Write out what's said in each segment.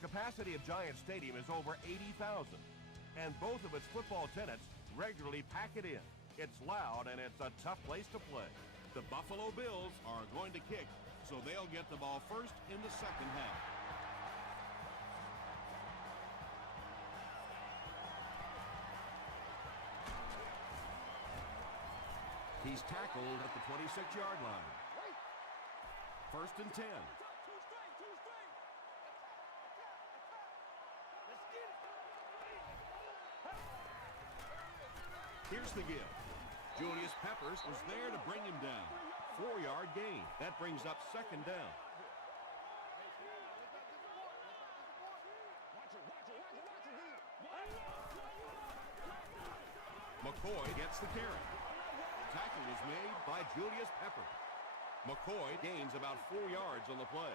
capacity of Giant Stadium is over 80,000, and both of its football tenants regularly pack it in. It's loud and it's a tough place to play. The Buffalo Bills are going to kick, so they'll get the ball first in the second half. He's tackled at the 26-yard line. 1st and 10. Here's the give. Julius Peppers was there to bring him down. 4-yard gain. That brings up 2nd down. McCoy gets the carry. Tackle was made by Julius Peppers. McCoy gains about 4 yards on the play.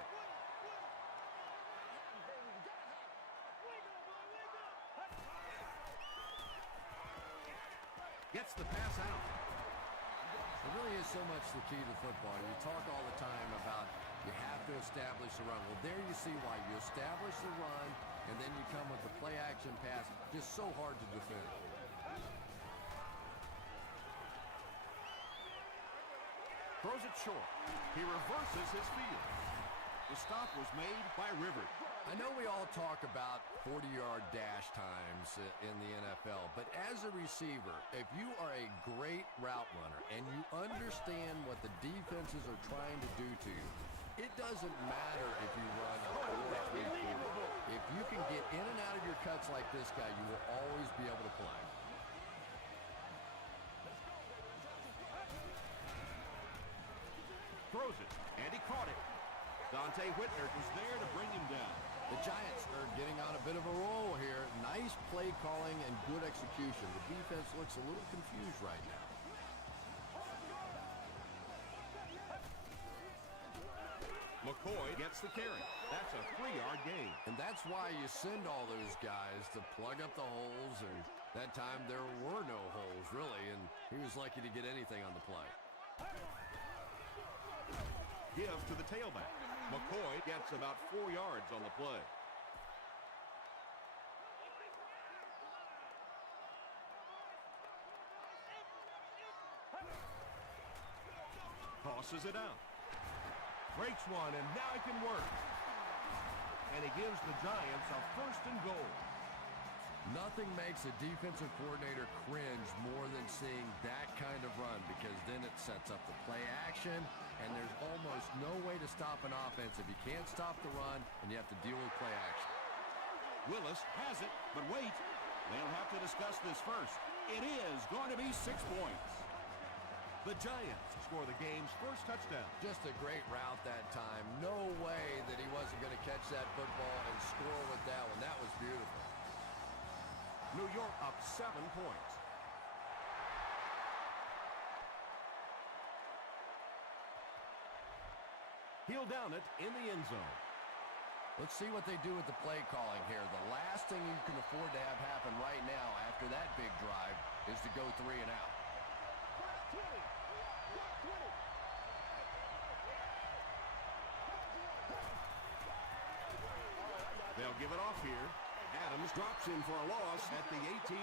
Gets the pass out. It really is so much the key to football. You talk all the time about you have to establish the run. Well, there you see why. You establish the run, and then you come with the play-action pass. Just so hard to defend. Throws it short. He reverses his field. The stop was made by Rivers. I know we all talk about 40-yard dash times in the NFL, but as a receiver, if you are a great route runner and you understand what the defenses are trying to do to you, it doesn't matter if you run a 4-3-4. If you can get in and out of your cuts like this guy, you will always be able to play. Throws it, and he caught it. Dante Whitner was there to bring him down. The Giants are getting on a bit of a roll here. Nice play calling and good execution. The defense looks a little confused right now. McCoy gets the carry. That's a 3-yard gain. And that's why you send all those guys to plug up the holes, and that time there were no holes, really, and he was lucky to get anything on the play. Give to the tailback. McCoy gets about 4 yards on the play. Tosses it out. Breaks one, and now he can work. And he gives the Giants a 1st and goal. Nothing makes a defensive coordinator cringe more than seeing that kind of run, because then it sets up the play action, and there's almost no way to stop an offense if you can't stop the run and you have to deal with play action. Willis has it, but wait. They'll have to discuss this first. It is going to be 6 points. The Giants score the game's first touchdown. Just a great route that time. No way that he wasn't going to catch that football and score with that one. That was beautiful. New York up 7 points. He'll down it in the end zone. Let's see what they do with the play calling here. The last thing you can afford to have happen right now after that big drive is to go 3 and out. They'll give it off here. Adams drops in for a loss at the 18.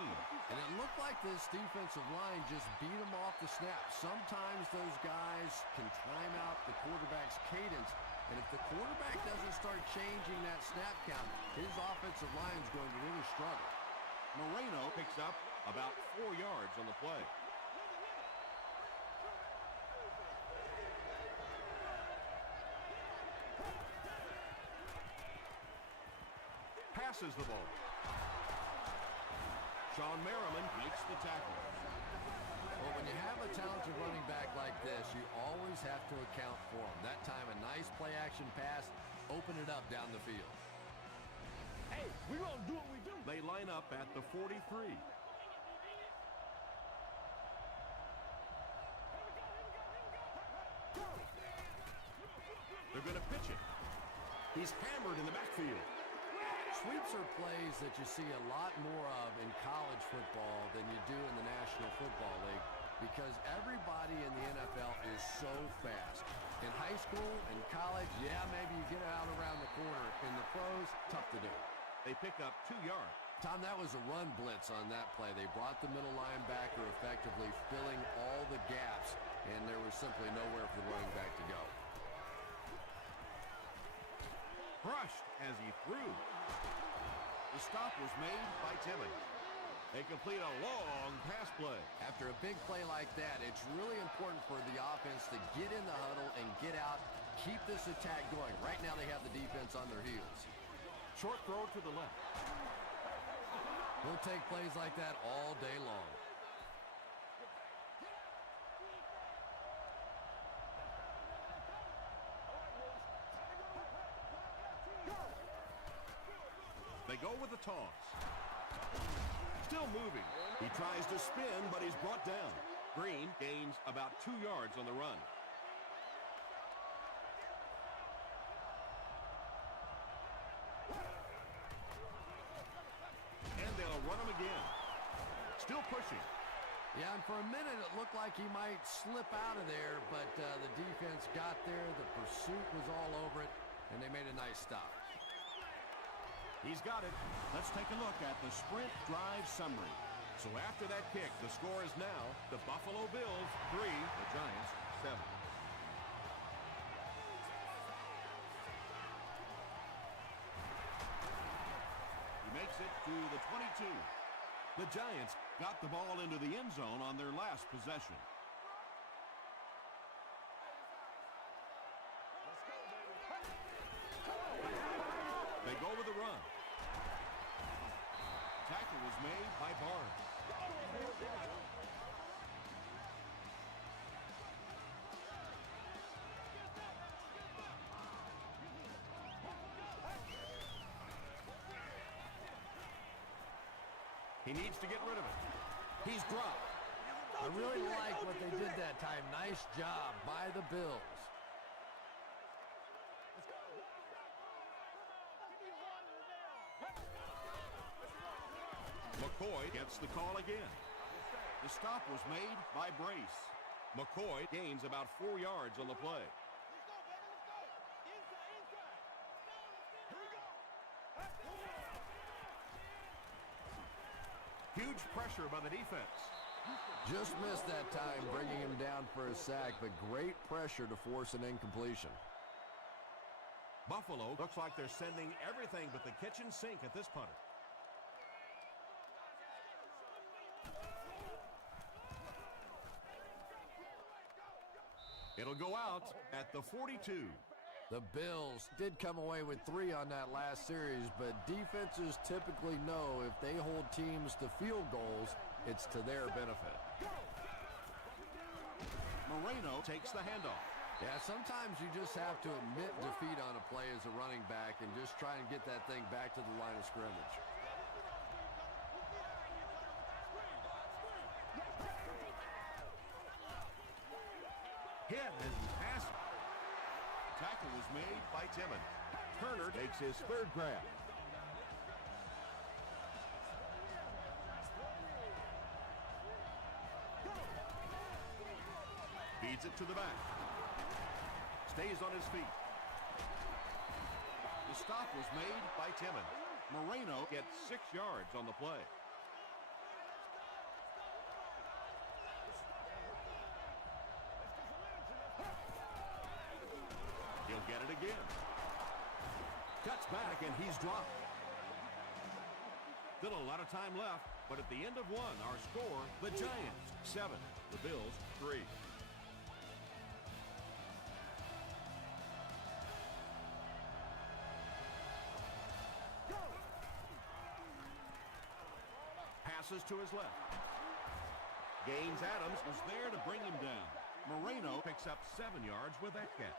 And it looked like this defensive line just beat them off the snap. Sometimes those guys can time out the quarterback's cadence, and if the quarterback doesn't start changing that snap count, his offensive line is going to really struggle. Moreno picks up about 4 yards on the play. Passes the ball. Sean Merriman makes the tackle. Well, when you have a talented running back like this, you always have to account for him. That time, a nice play-action pass, open it up down the field. Hey, we're going to do what we do. They line up at the 43. They're going to pitch it. He's hammered in the backfield. Sweeps are plays that you see a lot more of in college football than you do in the National Football League, because everybody in the NFL is so fast. In high school and college, yeah, maybe you get out around the corner. In the pros, tough to do. They pick up 2 yards. Tom, that was a run blitz on that play. They brought the middle linebacker effectively filling all the gaps, and there was simply nowhere for the running back to go. Crushed as he threw. The stop was made by Timmons. They complete a long pass play. After a big play like that, it's really important for the offense to get in the huddle and get out, keep this attack going. Right now they have the defense on their heels. Short throw to the left. We'll take plays like that all day long. They go with the toss. Still moving. He tries to spin, but he's brought down. Green gains about 2 yards on the run. And they'll run him again. Still pushing. Yeah, and for a minute it looked like he might slip out of there, but the defense got there. The pursuit was all over it, and they made a nice stop. He's got it. Let's take a look at the sprint drive summary. So after that kick, the score is now the Buffalo Bills 3, the Giants 7. He makes it to the 22. The Giants got the ball into the end zone on their last possession. They go with the run. Tackle was made by Barnes. He needs to get rid of it. He's dropped. I really like what they did that time. Nice job by the Bills. McCoy gets the call again. The stop was made by Brace. McCoy gains about 4 yards on the play. Huge pressure by the defense. Just missed that time, bringing him down for a sack, but great pressure to force an incompletion. Buffalo looks like they're sending everything but the kitchen sink at this punter. It'll go out at the 42. The Bills did come away with 3 on that last series, but defenses typically know if they hold teams to field goals, it's to their benefit. Moreno takes the handoff. Yeah, sometimes you just have to admit defeat on a play as a running back and just try and get that thing back to the line of scrimmage. Hit and pass. Tackle was made by Timmons. Turner takes his 3rd grab. Feeds it to the back. Stays on his feet. The stop was made by Timmons. Moreno gets 6 yards on the play. He'll get it again. Cuts back and he's dropped. Still a lot of time left, but at the end of 1, our score, the Giants 7, the Bills 3. Passes to his left. Gaines Adams was there to bring him down. Moreno picks up 7 yards with that catch.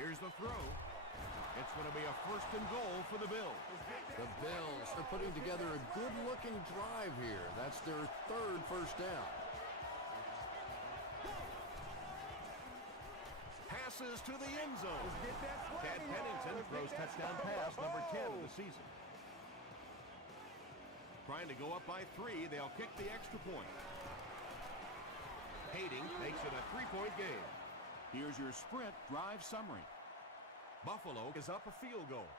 Here's the throw. It's going to be a 1st and goal for the Bills. The Bills are putting together a good-looking drive here. That's their 3rd first down. Passes to the end zone. Chad Pennington throws touchdown pass number 10 of the season. Trying to go up by 3. They'll kick the extra point. Skating makes it a 3-point game. Here's your sprint drive summary. Buffalo is up a field goal.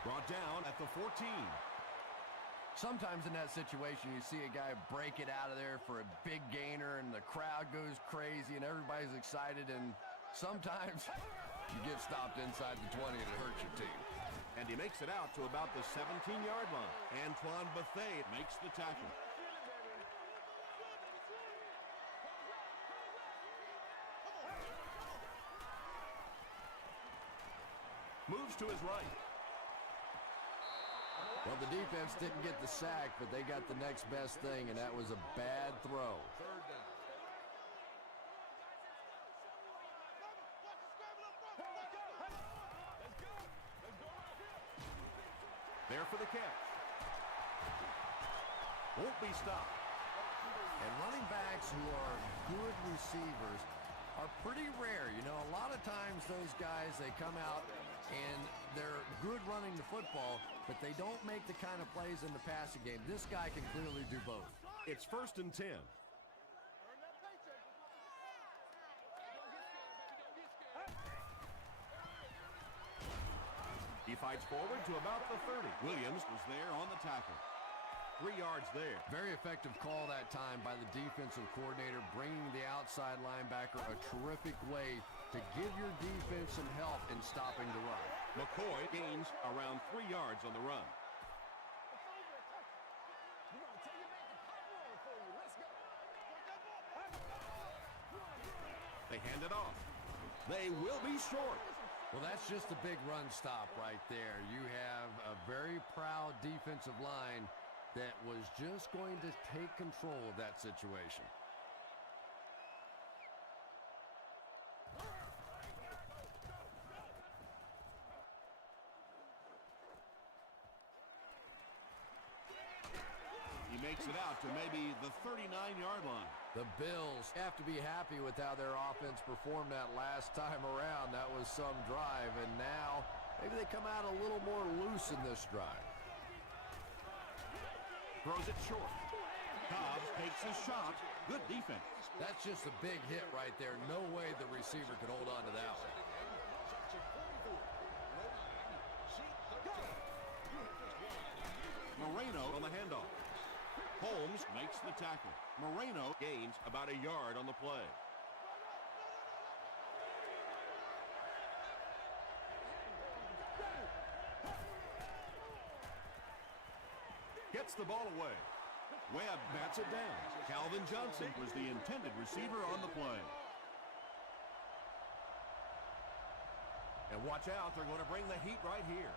Brought down at the 14. Sometimes in that situation, you see a guy break it out of there for a big gainer, and the crowd goes crazy, and everybody's excited, and sometimes you get stopped inside the 20, and it hurts your team. And he makes it out to about the 17-yard line. Antoine Bethea Makes the tackle. moves to his right. Well, the defense didn't get the sack, but they got the next best thing, and that was a bad throw. There for the catch. Won't be stopped. And running backs who are good receivers are pretty rare. You know, a lot of times those guys, they come out and they're good running the football, but they don't make the kind of plays in the passing game. This guy can clearly do both. It's 1st and 10. He fights forward to about the 30. Williams was there on the tackle. 3 yards there. Very effective call that time by the defensive coordinator, bringing the outside linebacker a terrific way to give your defense some help in stopping the run. McCoy gains around 3 yards on the run. They hand it off. They will be short. Well, that's just a big run stop right there. You have a very proud defensive line that was just going to take control of that situation. He makes it out to maybe the 39-yard line. The Bills have to be happy with how their offense performed that last time around. That was some drive, and now maybe they come out a little more loose in this drive. Throws it short. Cobbs takes a shot. Good defense. That's just a big hit right there. No way the receiver could hold on to that one. Moreno on the handoff. Holmes Makes the tackle. Moreno gains about a yard on the play. Gets the ball away. Webb bats it down. Calvin Johnson was the intended receiver on the play. And watch out, they're going to bring the heat right here.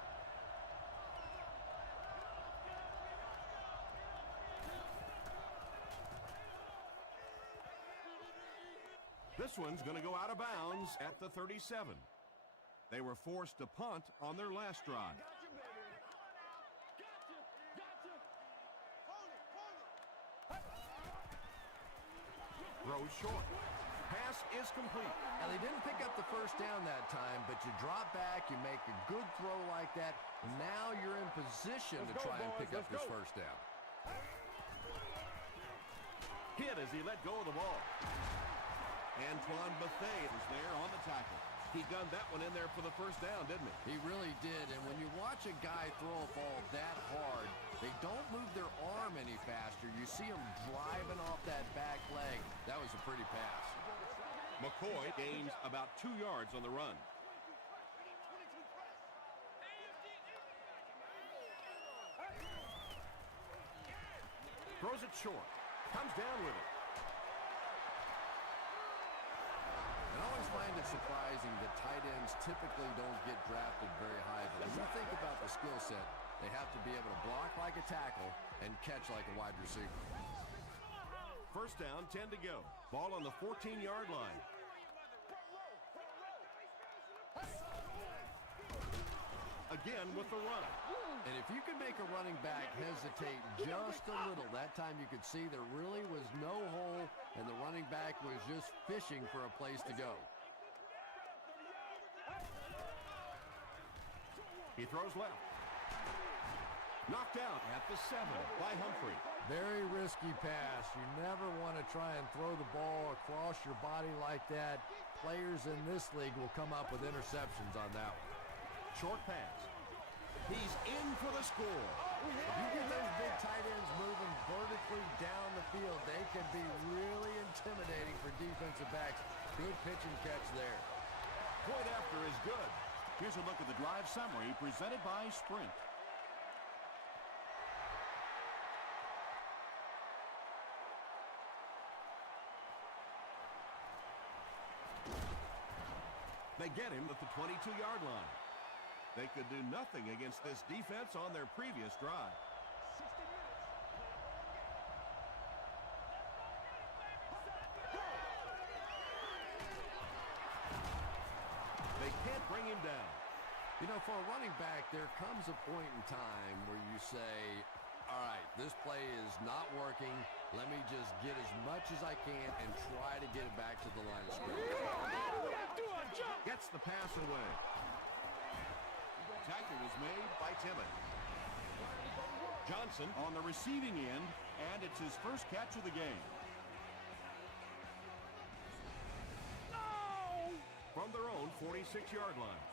This one's going to go out of bounds at the 37. They were forced to punt on their last drive. Throws short. Pass is complete. Now, they didn't pick up the first down that time, but you drop back, you make a good throw like that, and now you're in position to try and pick up this first down. Hit as he let go of the ball. Antoine Bethea Was there on the tackle. He gunned that one in there for the first down, didn't he? He really did, and when you watch a guy throw a ball that hard, they don't move their arm any faster. You see him driving off that back leg. That was a pretty pass. McCoy gains about 2 yards on the run. Throws it short. Comes down with it. I always find it surprising that tight ends typically don't get drafted very high. But when you think about the skill set, they have to be able to block like a tackle and catch like a wide receiver. First down, 10 to go. Ball on the 14-yard line. Again with the run. And if you can make a running back hesitate just a little, that time you could see there really was no hole, and the running back was just fishing for a place to go. He throws left. Knocked out at the 7 by Humphrey. Very risky pass. You never want to try and throw the ball across your body like that. Players in this league will come up with interceptions on that one. Short pass. He's in for the score. If you get those big tight ends moving vertically down the field, they can be really intimidating for defensive backs. Good pitch and catch there. Point after is good. Here's a look at the drive summary presented by Sprint. They get him at the 22-yard line. They could do nothing against this defense on their previous drive. They can't bring him down. You know, for a running back, there comes a point in time where you say, all right, this play is not working. Let me just get as much as I can and try to get it back to the line of scrimmage. Gets the pass away. Tackle was made by Timmons. Johnson on the receiving end, and it's his first catch of the game. No! From their own 46-yard line.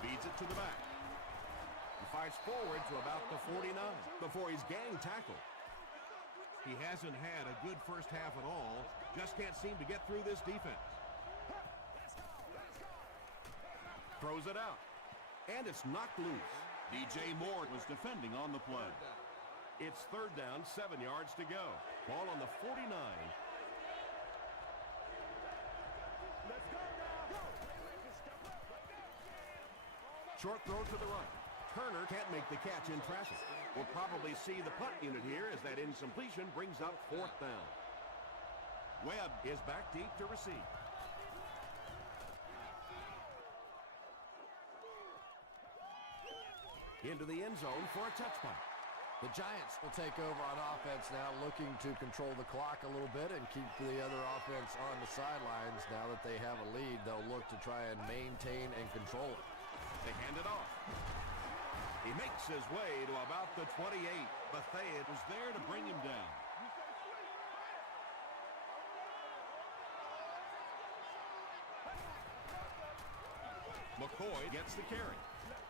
Feeds it to the back. He fires forward to about the 49 before he's gang tackled. He hasn't had a good first half at all. Just can't seem to get through this defense. Throws it out. And it's knocked loose. DJ Moore was defending on the play. It's third down, 7 yards to go. Ball on the 49. Short throw to the right. Turner can't make the catch in traffic. We'll probably see the punt unit here as that incompletion brings up fourth down. Webb is back deep to receive. Into the end zone for a touchdown. The Giants will take over on offense now, looking to control the clock a little bit and keep the other offense on the sidelines. Now that they have a lead, they'll look to try and maintain and control it. They hand it off. He makes his way to about the 28. Bethea was there to bring him down. McCoy gets the carry.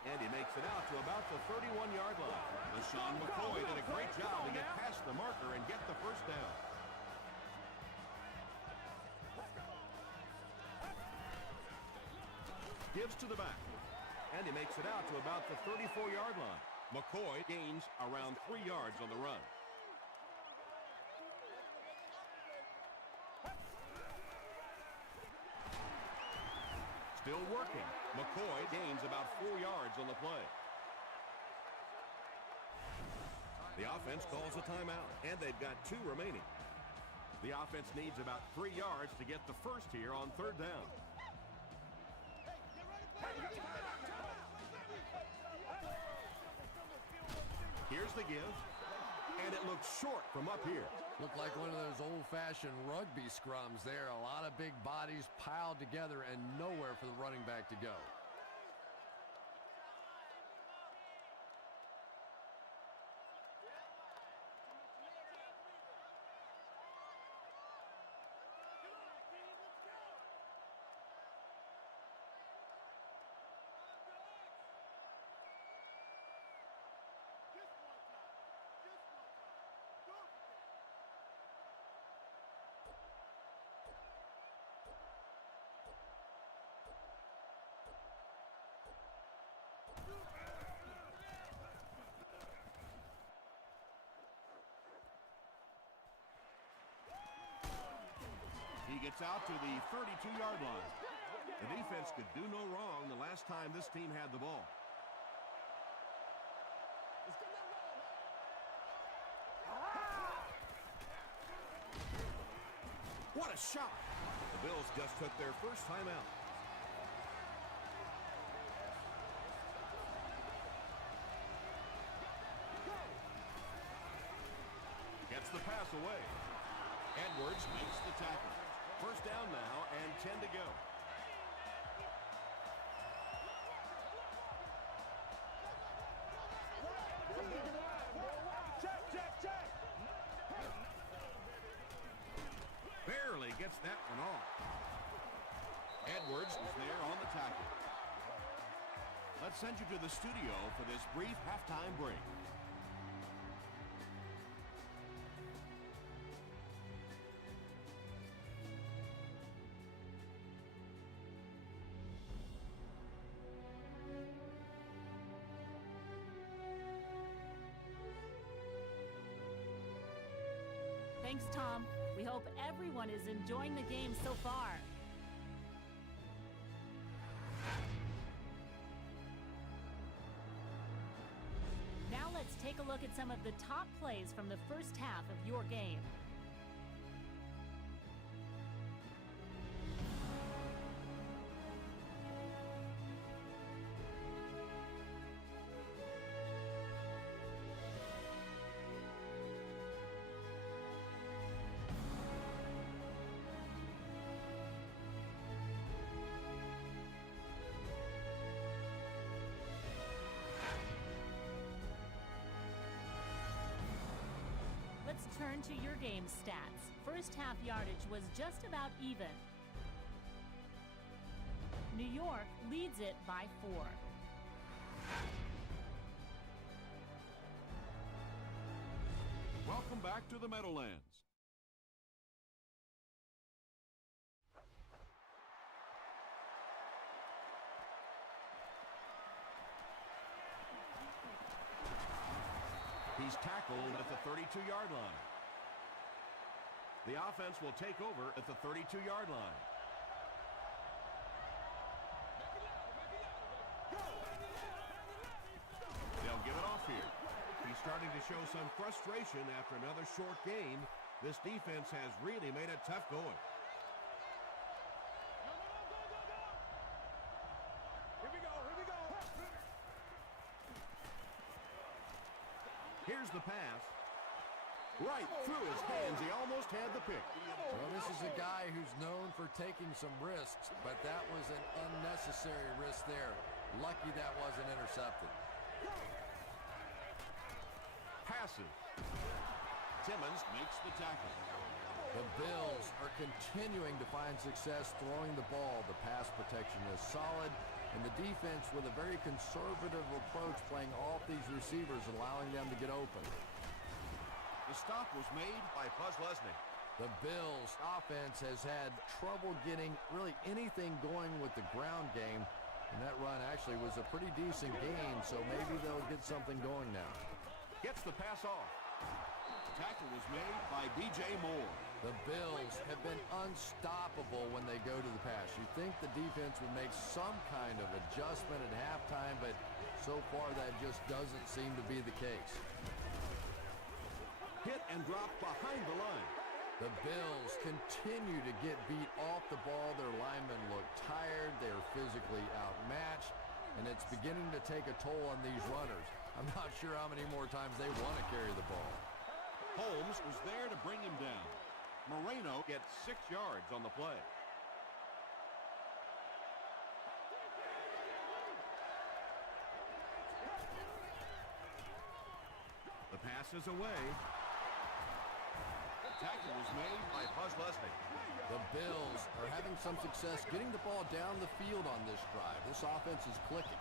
And he makes it out to about the 31-yard line. LaShawn McCoy did a great job to get past the marker and get the first down. Gives to the back. And he makes it out to about the 34-yard line. McCoy gains around 3 yards on the run. Still working. McCoy gains about 4 yards on the play. The offense calls a timeout, and they've got 2 remaining. The offense needs about 3 yards to get the first here on third down. Here's the give, and it looks short from up here. Looked like one of those old-fashioned rugby scrums there. A lot of big bodies piled together and nowhere for the running back to go. He gets out to the 32-yard line. The defense could do no wrong the last time this team had the ball. What a shot! The Bills just took their first time out. Gets the pass away. Edwards makes the tackle. First down now and 10 to go. Barely gets that one off. Edwards is there on the tackle. Let's send you to the studio for this brief halftime break. Thanks, Tom. We hope everyone is enjoying the game so far. Now let's take a look at some of the top plays from the first half of your game. Let's turn to your game stats. First half yardage was just about even. New York leads it by 4. Welcome back to the Meadowlands. He's tackled at the 32-yard line. The offense will take over at the 32-yard line. They'll give it off here. He's starting to show some frustration after another short gain. This defense has really made it tough going. Here's the pass. Right through his hands. He almost had the pick. Well, this is a guy who's known for taking some risks, but that was an unnecessary risk there. Lucky that wasn't intercepted. Passes. Timmons makes the tackle. The Bills are continuing to find success throwing the ball. The pass protection is solid, and the defense with a very conservative approach playing off these receivers, allowing them to get open. The stop was made by Buzz Lesnick. The Bills offense has had trouble getting really anything going with the ground game, and that run actually was a pretty decent gain, so maybe they'll get something going now. Gets the pass off. Tackle was made by B.J. Moore. The Bills have been unstoppable when they go to the pass. You'd think the defense would make some kind of adjustment at halftime, but so far that just doesn't seem to be the case. Hit and drop behind the line. The Bills continue to get beat off the ball. Their linemen look tired. They're physically outmatched, and it's beginning to take a toll on these runners. I'm not sure how many more times they want to carry the ball. Holmes was there to bring him down. Moreno gets 6 yards on the play. The pass is away. Tackle was made by Buzz Lesnick. The Bills are having some success getting the ball down the field on this drive. This offense is clicking.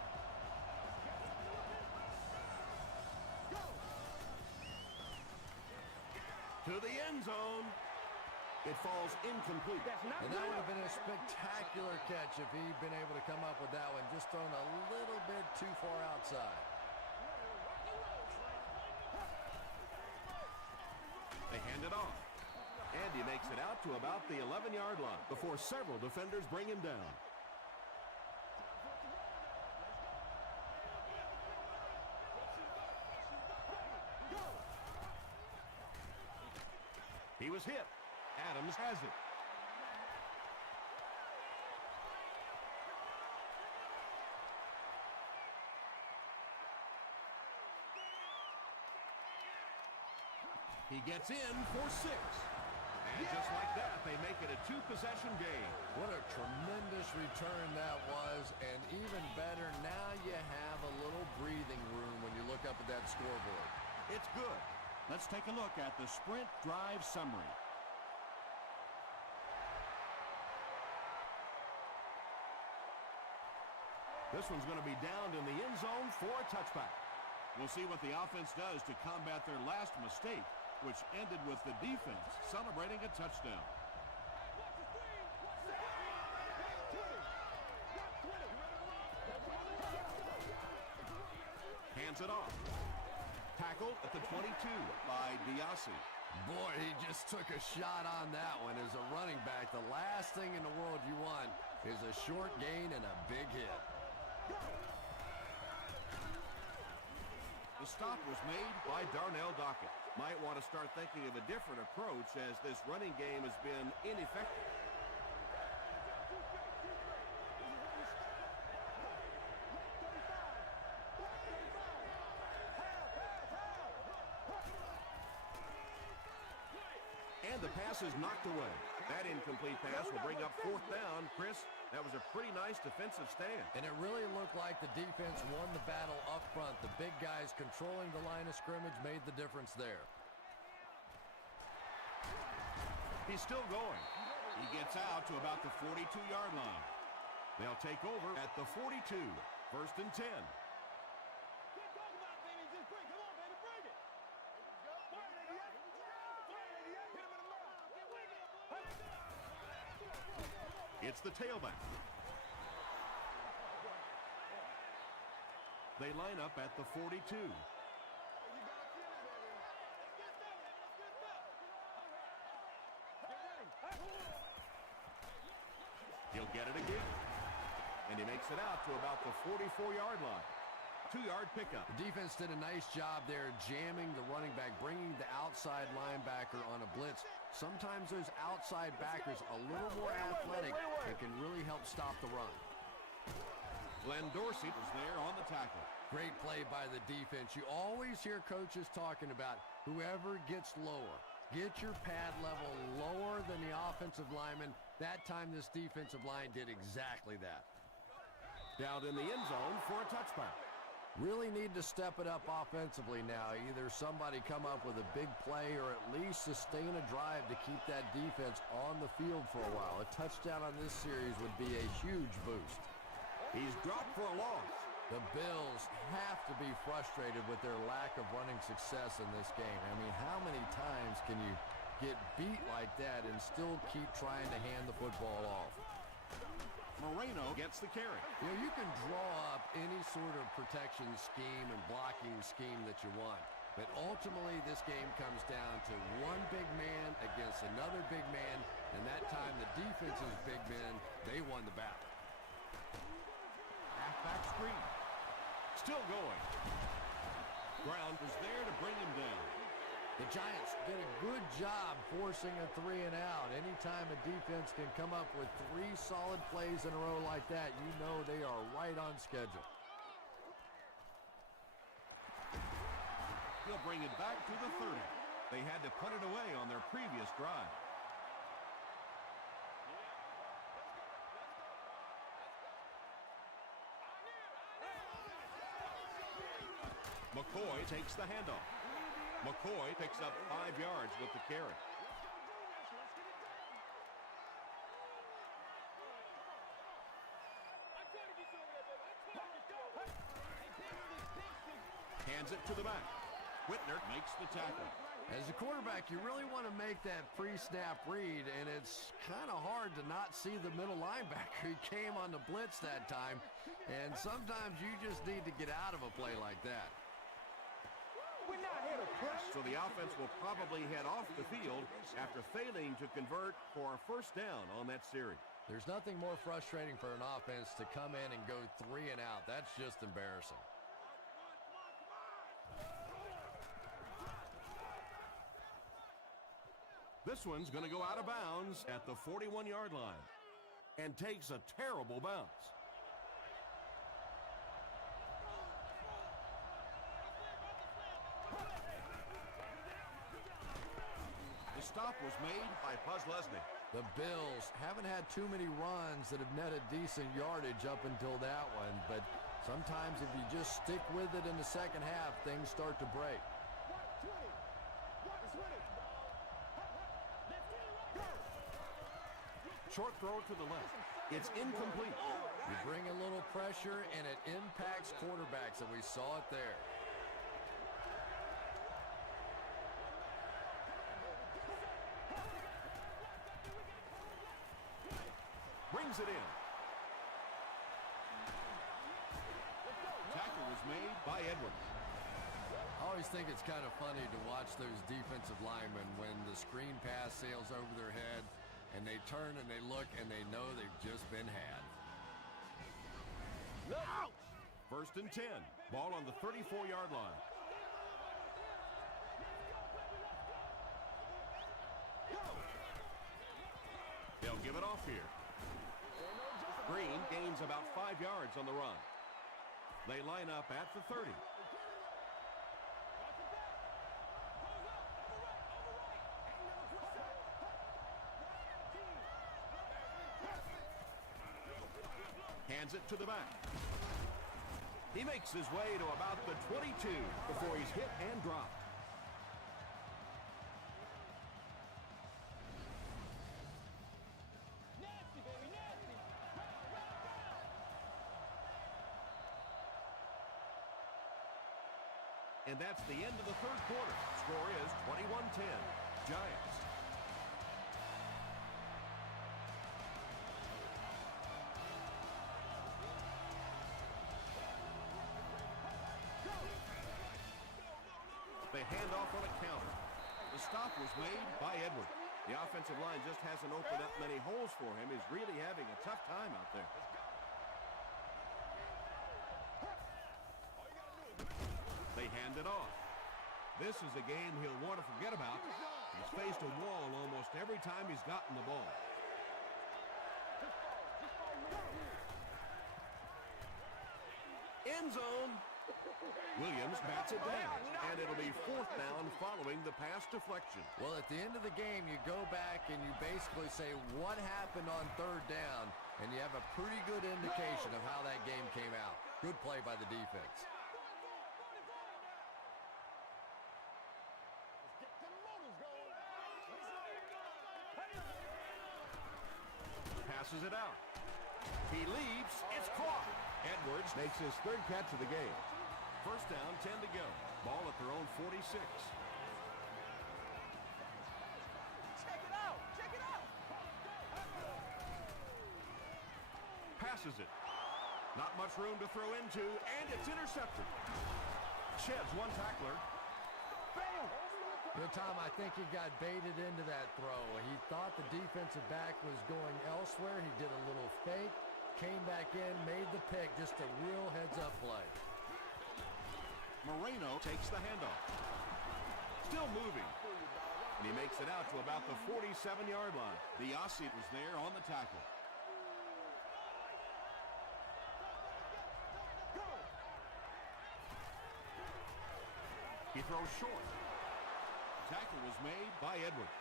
To the end zone. It falls incomplete. And that would have been a spectacular catch if he'd been able to come up with that one. Just thrown a little bit too far outside. They hand it off. And he makes it out to about the 11-yard line before several defenders bring him down. He was hit. Adams has it. He gets in for 6. And just like that, they make it a two-possession game. What a tremendous return that was, and even better, now you have a little breathing room when you look up at that scoreboard. It's good. Let's take a look at the sprint drive summary. This one's going to be downed in the end zone for a touchback. We'll see what the offense does to combat their last mistake, which ended with the defense celebrating a touchdown. Hands it off. Tackled at the 22 by Diassi. Boy, he just took a shot on that one. As a running back, the last thing in the world you want is a short gain and a big hit. The stop was made by Darnell Dockett. Might want to start thinking of a different approach as this running game has been ineffective. And the pass is knocked away. That incomplete pass will bring up fourth down. Chris, that was a pretty nice defensive stand. And it really looked like the defense won the battle up front. The big guys controlling the line of scrimmage made the difference there. He's still going. He gets out to about the 42-yard line. They'll take over at the 42. First and 10. It's the tailback. They line up at the 42. He'll get it again. And he makes it out to about the 44-yard line. 2-yard pickup. The defense did a nice job there jamming the running back, bringing the outside linebacker on a blitz. Sometimes those outside backers a little more athletic and can really help stop the run. Glenn Dorsey Was there on the tackle. Great play by the defense. You always hear coaches talking about whoever gets lower. Get your pad level lower than the offensive lineman. That time this defensive line did exactly that. down in the end zone for a touchback. Really need to step it up offensively now. Either somebody come up with a big play or at least sustain a drive to keep that defense on the field for a while. A touchdown on this series would be a huge boost. He's dropped for a loss. The Bills have to be frustrated with their lack of running success in this game. I mean, how many times can you get beat like that and still keep trying to hand the football off? Moreno gets the carry. You know, you can draw up any sort of protection scheme and blocking scheme that you want. But ultimately, this game comes down to one big man against another big man. And that time, the defense's big men, they won the battle. Halfback screen. Still going. Brown was there to bring him down. The Giants did a good job forcing a 3-and-out. Anytime a defense can come up with 3 solid plays in a row like that, you know they are right on schedule. He'll bring it back to the 30. They had to put it away on their previous drive. McCoy takes the handoff. McCoy picks up 5 yards with the carry. Hands it to the back. Whitner makes the tackle. As a quarterback, you really want to make that pre-snap read, and it's kind of hard to not see the middle linebacker. He came on the blitz that time, and sometimes you just need to get out of a play like that. So the offense will probably head off the field after failing to convert for a first down on that series. There's nothing more frustrating for an offense to come in and go 3-and-out. That's just embarrassing. This one's going to go out of bounds at the 41-yard line and takes a terrible bounce. The stop was made by Posluszny. The Bills haven't had too many runs that have netted decent yardage up until that one, but sometimes if you just stick with it in the second half, things start to break. Short throw to the left. It's incomplete. You bring a little pressure, and it impacts quarterbacks, and we saw it there. Brings it in. Tackle was made by Edwards. I always think it's kind of funny to watch those defensive linemen when the screen pass sails over their head and they turn and they look and they know they've just been had. Ouch! First and 10. Ball on the 34-yard line. They'll give it off here. Green gains about 5 yards on the run. They line up at the 30. Hands it to the back. He makes his way to about the 22 before he's hit and dropped. And that's the end of the third quarter. Score is 21-10. Giants. They hand off on a counter. The stop was made by Edwards. The offensive line just hasn't opened up many holes for him. He's really having a tough time out there. They hand it off. This is a game he'll want to forget about. He's faced a wall almost every time he's gotten the ball. End zone. Williams bats it down, and it'll be fourth down following the pass deflection. Well, at the end of the game, you go back and you basically say what happened on third down, and you have a pretty good indication of how that game came out. Good play by the defense. Passes it out. He leaps. It's caught. Edwards makes his third catch of the game. First down, 10 to go. Ball at their own 46. Check it out. Check it out. Passes it. Not much room to throw into, and it's intercepted. Sheds one tackler. You know, Tom, I think he got baited into that throw. He thought the defensive back was going elsewhere. He did a little fake, came back in, made the pick. Just a real heads-up play. Moreno takes the handoff. Still moving. And he makes it out to about the 47-yard line. The Aussie was there on the tackle. He throws short. Tackle was made by Edwards.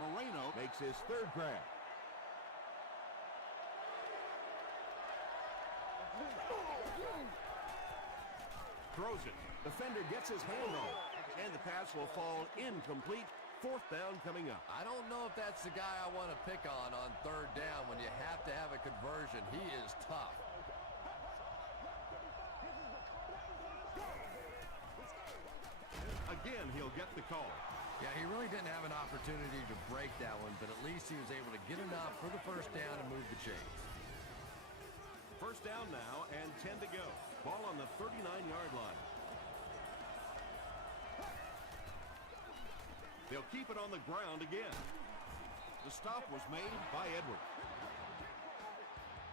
Moreno Makes his third grab. Throws it. Defender gets his hand on it. And the pass will fall incomplete. Fourth down coming up. I don't know if that's the guy I want to pick on third down when you have to have a conversion. He is tough. Again, he'll get the call. Yeah, he really didn't have an opportunity to break that one, but at least he was able to get enough for the first down and move the chains. First down now and 10 to go. Ball on the 39-yard line. They'll keep it on the ground again. The stop was made by Edwards.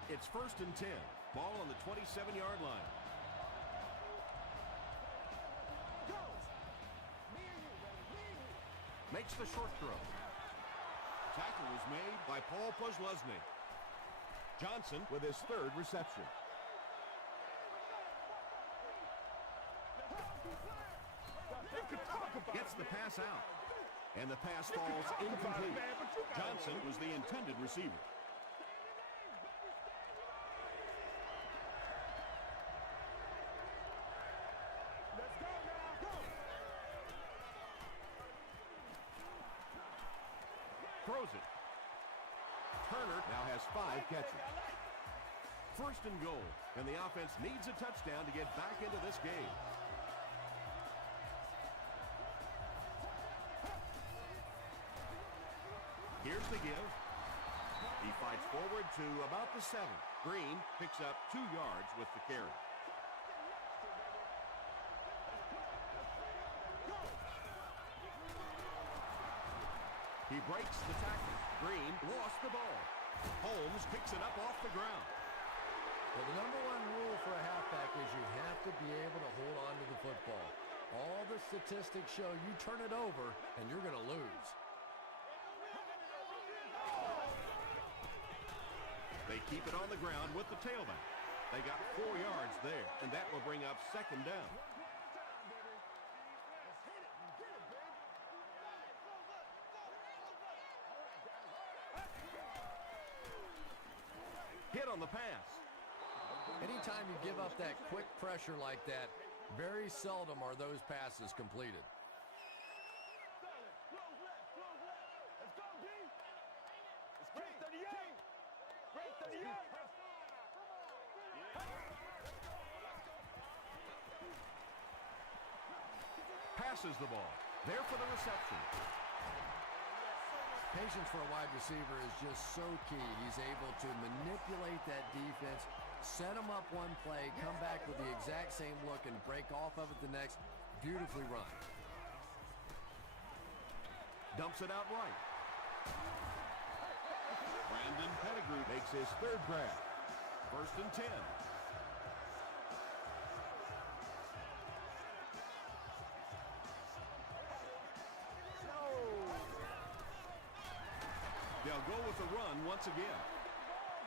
It's first and 10. Ball on the 27-yard line. Makes the short throw. Tackle was made by Paul Posluszny. Johnson with his third reception. Gets the pass out. And the pass falls incomplete. Johnson was the intended receiver. Let's go now. Go. Throws it. Turner now has 5 catches. First and goal, and the offense needs a touchdown to get back into this game. Here's the give. He fights forward to about the 7. Green picks up 2 yards with the carry. He breaks the tackle. Green lost the ball. Holmes picks it up off the ground. Well, the number one rule for a halfback is you have to be able to hold on to the football. All the statistics show you turn it over and you're going to lose. They keep it on the ground with the tailback. They got 4 yards there, and that will bring up second down. Hit on the pass. Anytime you give up that quick pressure like that, very seldom are those passes completed. Let's go, D. Great 38. Great 38. Passes the ball. There for the reception. Patience for a wide receiver is just so key. He's able to manipulate that defense, set them up one play, come back with the exact same look, and break off of it the next. Beautifully run. Dumps it out right. Brandon Pettigrew Makes his 3rd grab. first and 10. They'll go with the run once again.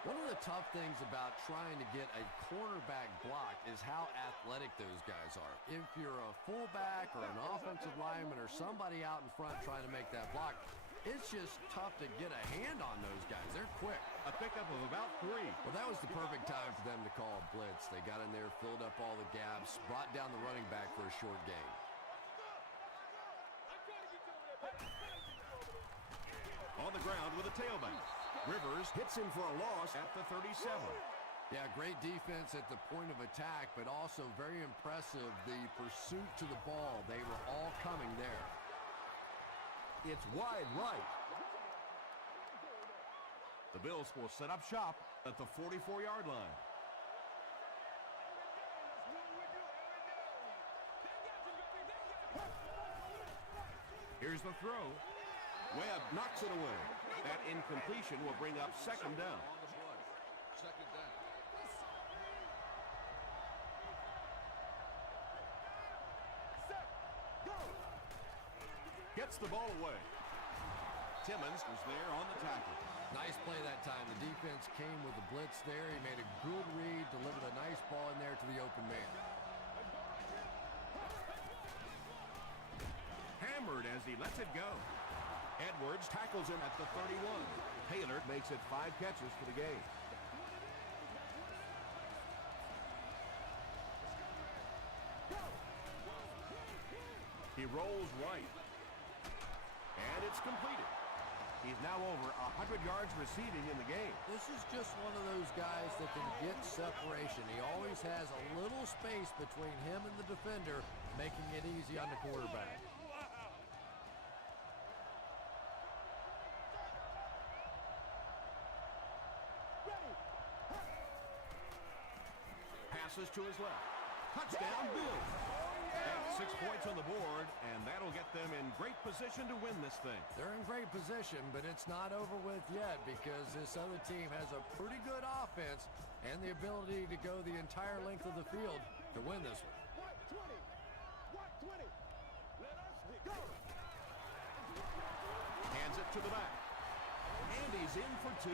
One of the tough things about trying to get a cornerback blocked is how athletic those guys are. If you're a fullback or an offensive lineman or somebody out in front trying to make that block, it's just tough to get a hand on those guys. They're quick. A pickup of about 3. Well, that was the perfect time for them to call a blitz. They got in there, filled up all the gaps, brought down the running back for a short gain. On the ground with a tailback. Rivers hits him for a loss at the 37. Yeah, great defense at the point of attack, but also very impressive, the pursuit to the ball. They were all coming there. It's wide right. The Bills will set up shop at the 44-yard line. Here's the throw. Webb knocks it away. That incompletion will bring up second down. Second down. Gets the ball away. Timmons was there on the tackle. Nice play that time. The defense came with the blitz there. He made a good read, delivered a nice ball in there to the open man. Hammered as he lets it go. Edwards tackles him at the 31. Taylor makes it 5 catches for the game. He rolls right. And it's completed. He's now over 100 yards receiving in the game. This is just one of those guys that can get separation. He always has a little space between him and the defender, making it easy on the quarterback. Passes to his left. Touchdown, Bills. That's 6 points on the board, and that'll get them in great position to win this thing. They're in great position, but it's not over with yet because this other team has a pretty good offense and the ability to go the entire length of the field to win this one. 120. Let us go. Hands it to the back. And he's in for 2.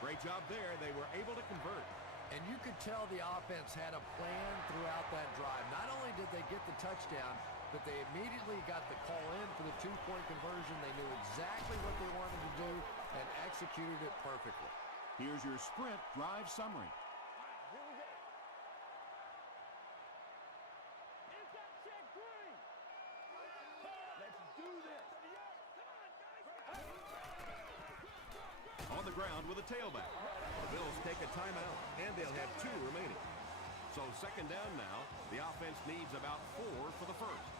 Great job there. They were able to convert. And you could tell the offense had a plan throughout that drive. Not only did they get the touchdown, but they immediately got the call in for the two-point conversion. They knew exactly what they wanted to do and executed it perfectly. Here's your sprint drive summary. Here we go. Inside check three. Let's do this. On the ground with a tailback. The Bills take a timeout, and they'll have 2 remaining. So second down now. The offense needs about 4 for the first.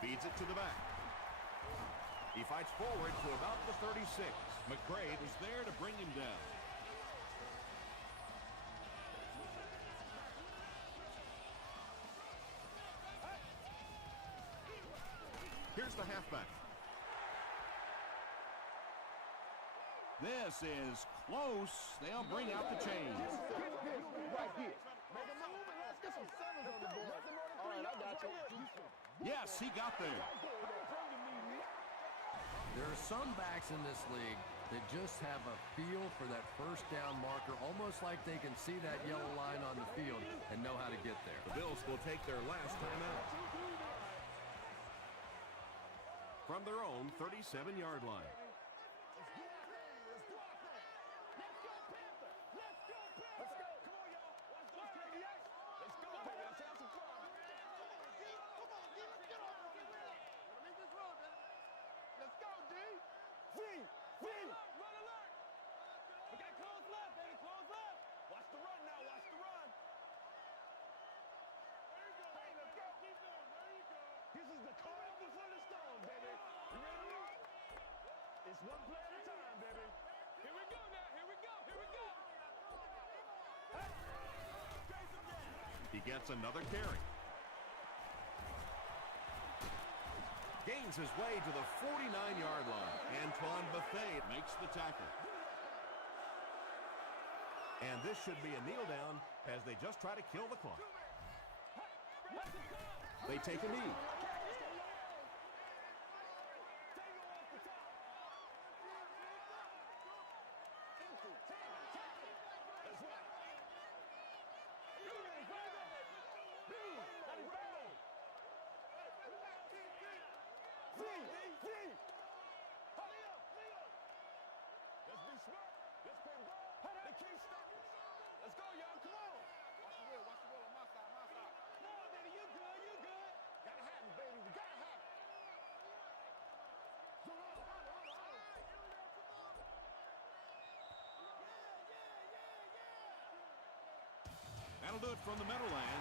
Feeds it to the back. He fights forward to about the 36. McCray was there to bring him down. Here's the halfback. This is close. They'll bring out the chains. Right here. Make a move and let's get some centers on the board. All right, I got you. Yes, he got there. There are some backs in this league that just have a feel for that first down marker, almost like they can see that yellow line on the field and know how to get there. The Bills will take their last timeout. From their own 37-yard line. It's one play at a time, baby. Here we go now. Here we go. Here we go. He gets another carry. Gains his way to the 49-yard line. Antoine Bethea Makes the tackle. And this should be a kneel down as they just try to kill the clock. They take a knee. That'll do it from the Meadowlands.